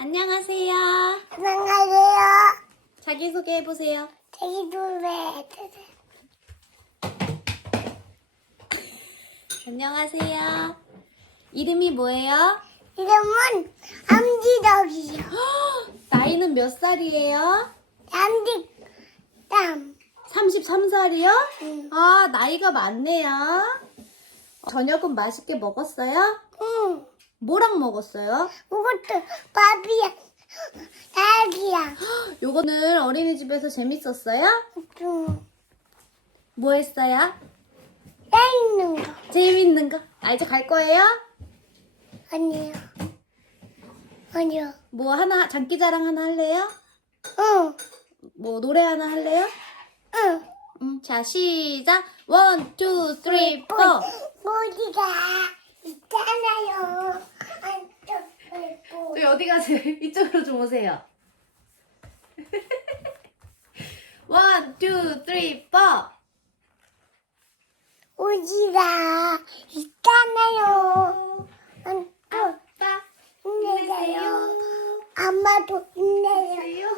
안녕하세요. 안녕하세요. 자기소개 해보세요. 제주도에 안녕하세요. 이름이 뭐예요? 이름은 암지덕이요. 나이는 몇 살이에요? 암지 땀. 33살이요? 응. 아, 나이가 많네요. 저녁은 맛있게 먹었어요? 응. 뭐랑 먹었어요? 이것도 밥이야. 딸기야. 요거는 어린이집에서 재밌었어요? 응. 뭐 했어요? 있는 거. 재밌는 거. 아, 이제 갈 거예요? 아니요. 아니요. 뭐 하나, 장기자랑 하나 할래요? 응. 뭐 노래 하나 할래요? 응. 음, 자, 시작. 원, 투, 쓰리, 포. 모기가 있잖아요. 고 저희 어디 가세요? 이쪽으로 좀 오세요. 원, 투, 쓰리, 포. 모기가 있잖아요. 아빠, 힘내세요. 엄마도 힘내세요.